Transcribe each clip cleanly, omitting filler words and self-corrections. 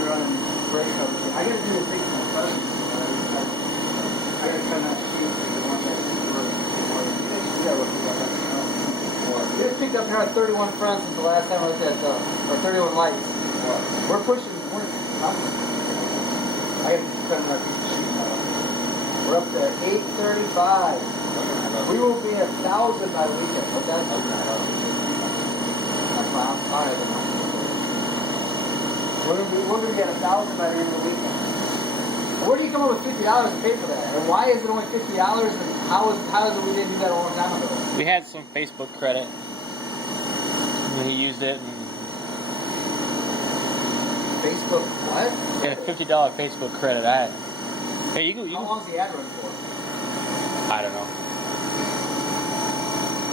to run and break coverage. I gotta do the thing for my cousin. I gotta cut that sheet for the one that's just picked up here 31 friends since the last time I looked at or 31 likes. We're pushing. I gotta cut another piece of sheet metal. We're up to 835. We will be 1,000 by the weekend. What's that? I'm tired of it. We're gonna get 1,000 by the end of the weekend. Where do you come up with $50 to pay for that? And why is it only $50? And how is it we didn't do that a long time ago? We had some Facebook credit. And he used it. And Facebook what? yeah, $50 Facebook credit. Hey, you How long's the ad run for? I don't know.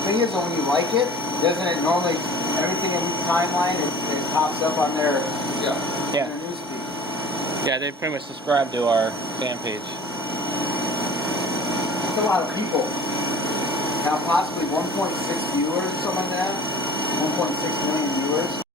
The thing is, when you like it, doesn't it normally everything in the timeline it pops up on their Yeah. news feed? Yeah, they pretty much subscribe to our fan page. That's a lot of people. Now possibly 1.6 viewers or something like that. 1.6 million viewers.